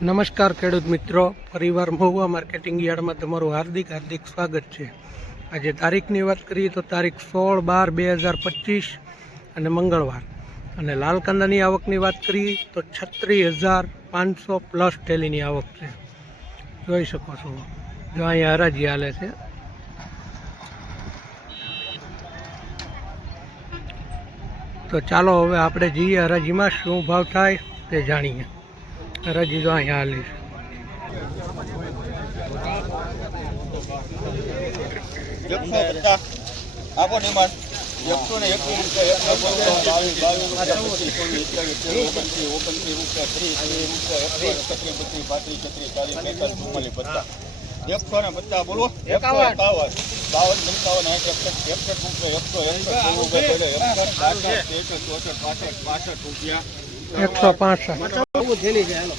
નમસ્કાર ખેડૂત મિત્રો. પરિવાર મહુવા માર્કેટિંગ યાર્ડમાં તમારું હાર્દિક હાર્દિક સ્વાગત છે. આજે તારીખની વાત કરીએ તો તારીખ સોળ બાર બે હજાર પચીસ અને મંગળવાર. અને લાલ કાંદાની આવકની વાત કરીએ તો છત્રીસ હજાર પાંચસો પ્લસ ટેલીની આવક છે. જોઈ શકો છો. જો અહીંયા હરાજી હાલે છે. તો ચાલો હવે આપણે જઈએ હરાજીમાં શું ભાવ થાય તે જાણીએ. હરાજી જો અહીંયા હાલી એકસો આપો ડિમાન્ડ એકસો ને એકસો ને પચાસ બોલો એકસો એકાવન બાવન પંચાવન સાઠ એકસઠ એકસઠ રૂપિયા એકસો એકસઠ એકસઠ ચોસઠ પાસઠ પાસઠ રૂપિયા એકસો પાસઠ.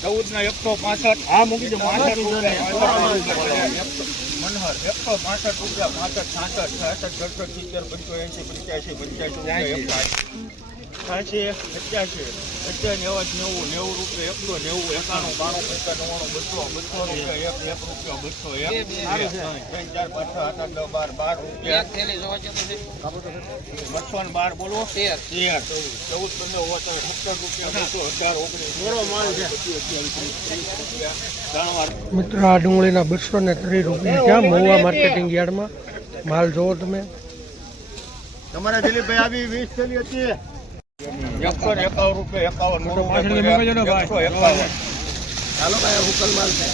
ચૌદ ના એકસો પાસઠ આ મૂકી દો મનહર એકસો પાસઠ રૂપિયા પાસઠ છાસઠ છાસઠ સડસઠ સિત્તેર પંચોએંસી પંચ્યાસી પંચ્યાસી રૂપિયા છ્યાસી પચ્યાસી એવા નેવું નેવું નેવું રૂપિયા એકસો નેવું એકાણું બાણું પચાસ નવ્વાણું બસો બસો રૂપિયા એક એક રૂપિયા બસો એક. ત્રણ ચાર પાંચ છ આઠ બાર બાર રૂપિયા. બસો ને બાર બોલો. તેર. તેર. ચૌદ પંદર ઓગણ સત્તર રૂપિયા બસો અઢાર ઓગણીસ રૂપિયા. ત્રણ વાર મિત્રો આ ડુંગળીના બસો ને ત્રીસ રૂપિયા છે. મહુવા માર્કેટિંગ યાર્ડમાં. માલ જોવો તમે. તમારા દિલીપભાઈ આવી વીસ થેલી હતી. એકસો ને એકાવન રૂપિયા એકાવન એકસો એકાવન. ચાલો ભાઈ હુકલ માલ છે.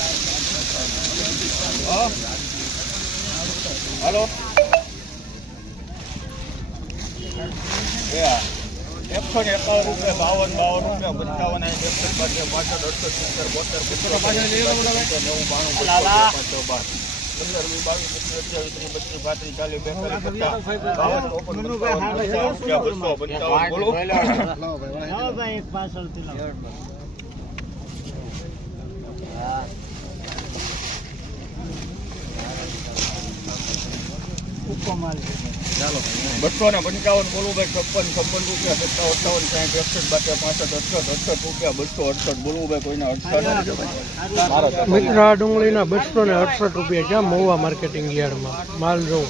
હાલો. એકસો ને એકાવન રૂપિયા બાવન બાવન રૂપિયા પંચાવન એકસઠ બાર પાસઠ અડસઠ સિત્તેર બોતેર નેવું બાણું પાંચસો બાર પંદર વીસ બાવીસ પચીસ અઠ્યાવીસ ત્રીસ બત્રીસ પાંત્રીસ ચાલીસ બેતાલીસ પચાસ બસો પંચાવન ને પંચાવન બોલું ભાઈ છપ્પન છપ્પન રૂપિયા સત્તાવન અઠાવન સાઠ એકસઠ બાકી પાસઠ અડસઠ અડસઠ રૂપિયા બસો અડસઠ બોલવું ભાઈ કોઈને અડસઠ મારો મિત્રો ડુંગળીના બસો ને અડસઠ રૂપિયા છે મહુવા માર્કેટિંગ યાર્ડમાં. માલ જોઉં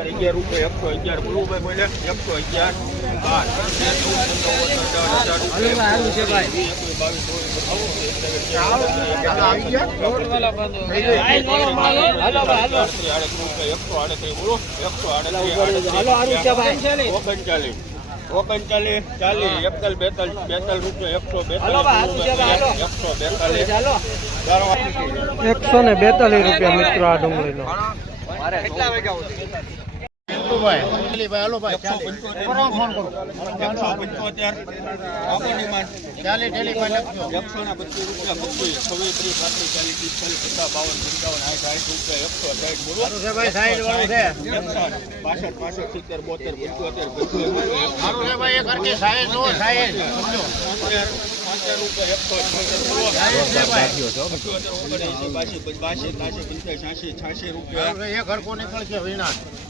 અગિયાર રૂપિયા એકસો અગિયાર બોલવું ભાઈ બોલે એકસો અગિયાર. ઓગણચાલીસ. ઓગણચાલીસ ચાલીસ એકતાલીસ બેતાલીસ બેતાલીસ રૂપિયા એકસો બેતાલીસ એકસો બેતાલીસ એકસો ને બેતાલીસ રૂપિયા મિત્રો આ ડુંગળીનો એકસો પંચોતેર. પંચોતેર એકસો ને પચીસ રૂપિયા પચીસ છવ્વીસ ત્રીસ પાંત્રીસ ચાલીસ પિસ્તાલીસ પચાસ બાવન પંચાવન સાઠ સાઠ રૂપિયા એકસો સાઠ બોલો એકસઠ પાસઠ પાસઠ સિત્તેર બોતેર પંચોતેર છ્યાસી રૂપિયા એકસો ને છ્યાસી બોલો ભાઈ પંદર એકસો ને પંદર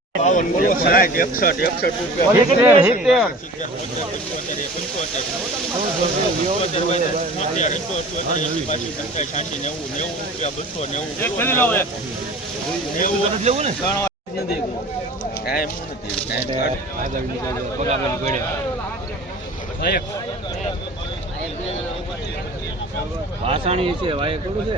ભાષાણી છે વાય થોડું છે?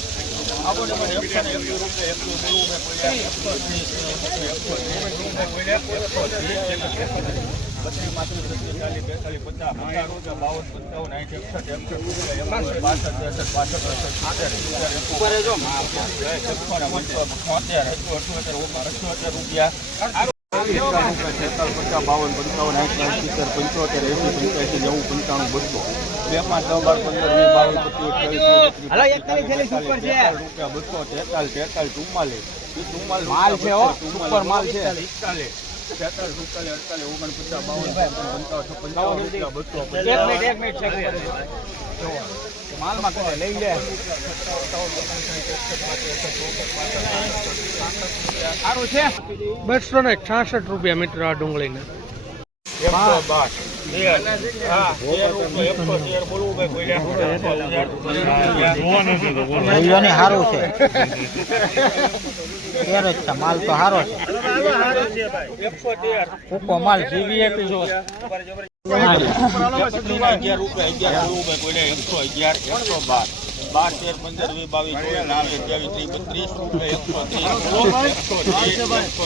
બત્રીસ પચાસ બાવન પંચાવન આઠ એકસઠ એકસઠ બાસઠ ત્રેસઠ પાસઠ અડસઠ છોતેર અઠ્યોતેર રૂપિયા બાવન પંચાવન સાઠ સિત્તેર પંચોતેર, એસી, પંચ્યાસી, નેવું, પંચાણું, બસો. બે પાંચ દસ બાર પંદર વીસ બાવીસ પચીસ રૂપિયા બસો તેતાલીસ તેતાલીસ ચુમ્માલીસ. માલ છે સુપર માલ છે. તેતાલીસ સુડતાલીસ અડતાલીસ ઓગણપચાસ બાવન પંચાવન પંચાવન રૂપિયા બસો માલમાં કરે લઈ લે. સારું છે? બસો ને છાસઠ રૂપિયા મીટર આ ડુંગળીના. એકસો બાર. ભાઈઓને સારું છે માલ તો સારો છે ઉકો માલ જો અગિયાર રૂપિયા અગિયાર રૂપિયા એકસો અગિયાર એકસો બાર બાર તેર પંદર વીસ બાવીસ ચોવીસ અઠ્યાવીસ ત્રીસ બત્રીસ રૂપિયા એકસો ત્રીસ એકસો ત્રીસ એકસો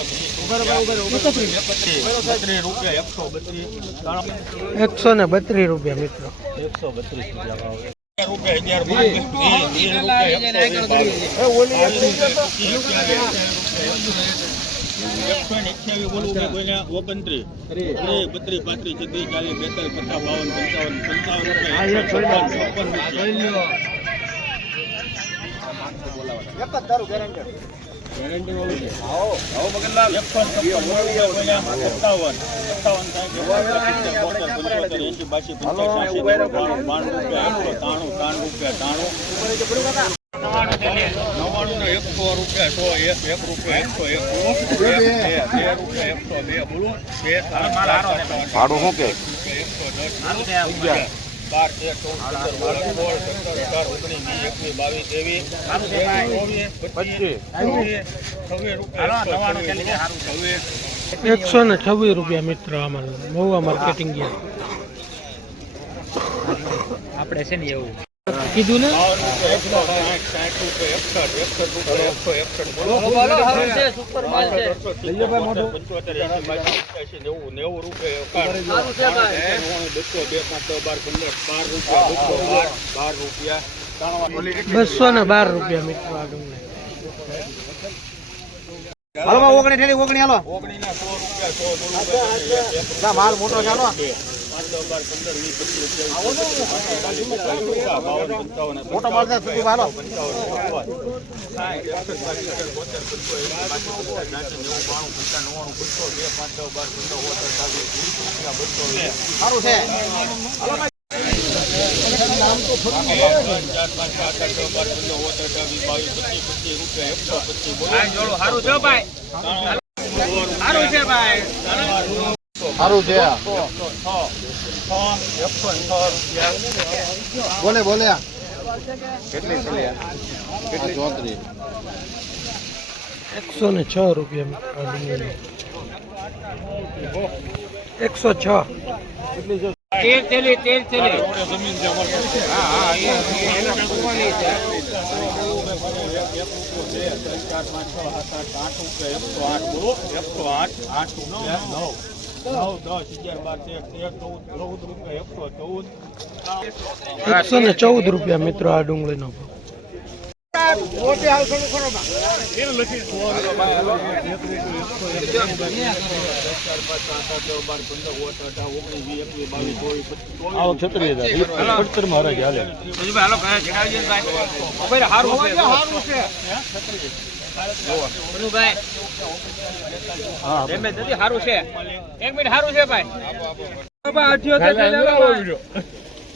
ત્રીસ બત્રીસ રૂપિયા એકસો બત્રીસ એકસો ને બત્રીસ રૂપિયા મિત્રો રૂપિયા અગિયાર બાર વીસ વીસ રૂપિયા એકસો ને અઠ્યાવીસ કોઈને ઓગણત્રીસ ત્રીસ બત્રીસ પાંત્રીસ છત્રીસ ચાલીસ બેતાલીસ પચાસ બાવન પંચાવન પંચાવન રૂપિયા એકસો છપ્પન ત્રણ રૂપિયા નવ્વાણું ને એકસો રૂપિયા સો એક એક રૂપિયા એકસો એક બે રૂપિયા એકસો બે બોલું બે ભાડું શું કે? એકસો દસ બાર તેર ચૌદ પંદર સોળ સોળ એકસો ને છવ્વીસ રૂપિયા મિત્ર આમાં મહુવા માર્કેટિંગ ગયા. આપણે છે ને એવું કીધું ને? નેવું રૂપિયા બસો બે પાંચ દસ બાર રૂપિયા બસો બાર બાર રૂપિયા બસો ને બાર રૂપિયા મિત્ર આ હાલો ઓગણી ઓગણી હાલો ઓગણી ના સો રૂપિયા સો બોલું માલ મોટો છે ચાર પાંચ દસ બાર પંદર વીસ પચીસ ત્રેવીસ બાવન પંચાવન મોટો માલ છે ભાઈ. સારું છે સારું છે. બોલે બોલે. કેટલી કેટલી? ચોત્રીસ. એકસો ને છ રૂપિયા એકસો છ. તેર થેલી તેર થેલી એકસો ને ચૌદ રૂપિયા મિત્રો આ ડુંગળીનો ભાવ આઠ છત્રીસ હજાર સત્તરમાં હરાજ હાલે હાલો જણાવજો ભાઈ હારું છે ભાઈ એમ નથી હારું છે એક મિનિટ હારું છે ભાઈ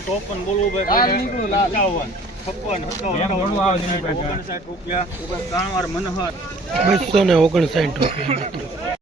ચોપન બોલવું ભાઈ બસો ને ઓગણસાઠ રૂપિયા.